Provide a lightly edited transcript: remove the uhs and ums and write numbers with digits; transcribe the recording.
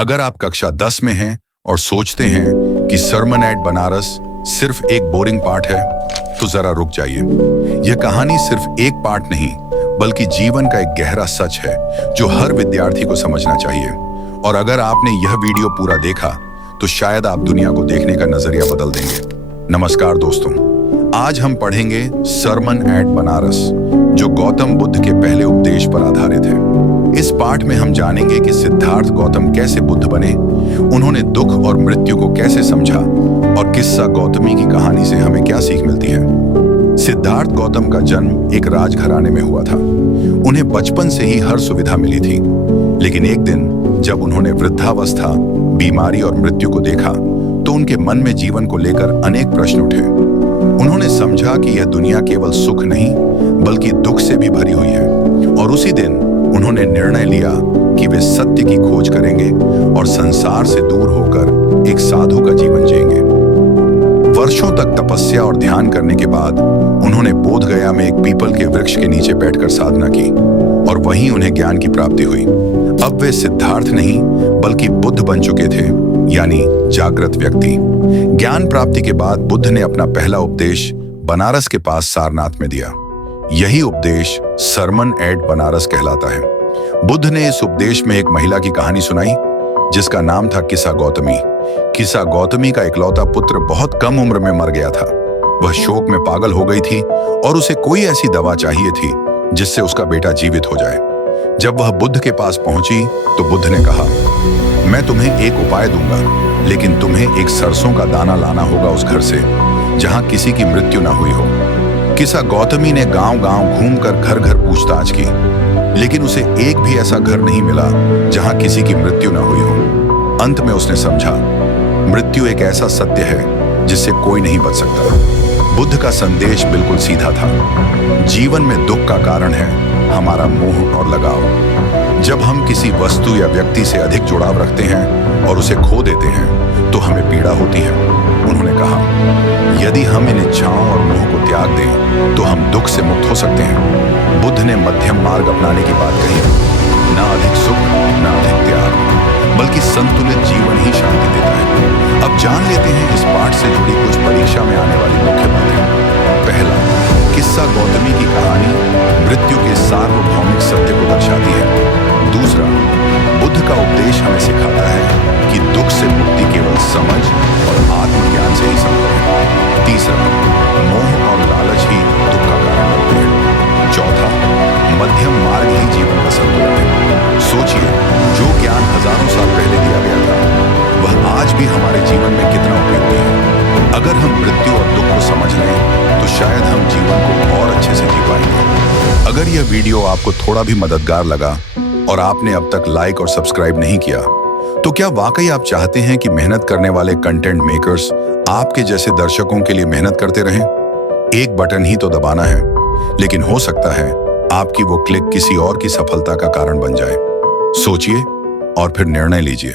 अगर आप कक्षा 10 में हैं और सोचते हैं कि सरमन एट बनारस सिर्फ एक बोरिंग पाठ है, तो जरा रुक जाइए। यह कहानी सिर्फ एक पाठ नहीं, बल्कि जीवन का एक गहरा सच है जो हर विद्यार्थी को समझना चाहिए। और अगर आपने यह वीडियो पूरा देखा, तो शायद आप दुनिया को देखने का नजरिया बदल देंगे। नमस्कार दोस्तों, आज हम पढ़ेंगे सरमन एट बनारस, जो गौतम बुद्ध के पहले उपदेश पर आधारित है। इस पाठ में हम जानेंगे कि सिद्धार्थ गौतम कैसे बुद्ध बने, उन्होंने दुख और मृत्यु को कैसे समझा, और किस्सा गौतमी की कहानी से हमें क्या सीख मिलती है। सिद्धार्थ गौतम का जन्म एक राजघराने में हुआ था। उन्हें बचपन से ही हर सुविधा मिली थी, लेकिन एक दिन जब उन्होंने वृद्धावस्था, बीमारी और मृत्यु को देखा, तो उनके मन में जीवन को लेकर अनेक प्रश्न उठे। उन्होंने समझा कि यह दुनिया केवल सुख नहीं, बल्कि दुख से भी भरी हुई है। और उसी दिन उन्होंने निर्णय लिया कि वे सत्य की खोज करेंगे और संसार से दूर होकर एक साधु का जीवन जिएंगे। वर्षों तक तपस्या और ध्यान करने के बाद उन्होंने बोधगया में एक पीपल के वृक्ष के नीचे बैठकर साधना की, और वहीं उन्हें ज्ञान की प्राप्ति हुई। अब वे सिद्धार्थ नहीं, बल्कि बुद्ध बन चुके थे, यानी जागृत व्यक्ति। ज्ञान प्राप्ति के बाद बुद्ध ने अपना पहला उपदेश बनारस के पास सारनाथ में दिया। यही उपदेश सरमन एट बनारस कहलाता है। बुद्ध ने इस उपदेश में एक महिला की कहानी सुनाई, जिसका नाम था किस्सा गौतमी। किस्सा गौतमी का इकलौता पुत्र बहुत कम उम्र में मर गया था। वह शोक में पागल हो गई थी और उसे कोई ऐसी दवा चाहिए थी जिससे उसका बेटा जीवित हो जाए। जब वह बुद्ध के पास पहुंची, तो बुद्ध ने कहा, मैं तुम्हें एक उपाय दूंगा, लेकिन तुम्हें एक सरसों का दाना लाना होगा उस घर से जहां किसी की मृत्यु न हुई हो। किस्सा गौतमी ने गांव-गांव घूमकर घर-घर पूछताछ की, लेकिन उसे एक भी ऐसा घर नहीं मिला जहां किसी की मृत्यु न हुई हो। अंत में उसने समझा, मृत्यु एक ऐसा सत्य है जिससे कोई नहीं बच सकता। बुद्ध का संदेश बिल्कुल सीधा था। जीवन में दुख का कारण है हमारा मोह और लगाव। जब हम किसी वस्तु या व्यक्ति से अधिक जुड़ाव रखते हैं और उसे खो देते हैं, तो हमें पीड़ा होती है। उन्होंने कहा, यदि हम इन इच्छाओं और मोह को त्याग दें, तो हम दुख से मुक्त हो सकते हैं। बुद्ध ने मध्यम मार्ग अपनाने की बात कही। ना अधिक सुख, ना अधिक त्याग, बल्कि संतुलित जीवन ही शांति देता है। अब जान लेते हैं इस पाठ से जुड़ी कुछ परीक्षा में आने वाली मुख्य बातें। पहला, किस्सा गौतमी की कहानी मृत्यु के सार्वभौमिक सत्य को दर्शाती है। दूसरा, बुद्ध का उपदेश हमें सिखाता है कि दुख से मुक्ति केवल समझ और आत्मज्ञान से ही संभव है। तीसरा, मोह और लालच ही दुख का कारण बनते हैं। चौथा, मध्यम मार्ग ही जीवन का संतुलन है। सोचिए, जो ज्ञान हजारों साल पहले दिया गया था, वह आज भी हमारे जीवन में कितना उपयोगी है। अगर हम मृत्यु और दुख को समझ लें, तो शायद हम जीवन को और अच्छे से जी पाएंगे। अगर यह वीडियो आपको थोड़ा भी मददगार लगा और आपने अब तक लाइक और सब्सक्राइब नहीं किया, तो क्या वाकई आप चाहते हैं कि मेहनत करने वाले कंटेंट मेकर्स आपके जैसे दर्शकों के लिए मेहनत करते रहें? एक बटन ही तो दबाना है, लेकिन हो सकता है आपकी वो क्लिक किसी और की सफलता का कारण बन जाए। सोचिए और फिर निर्णय लीजिए।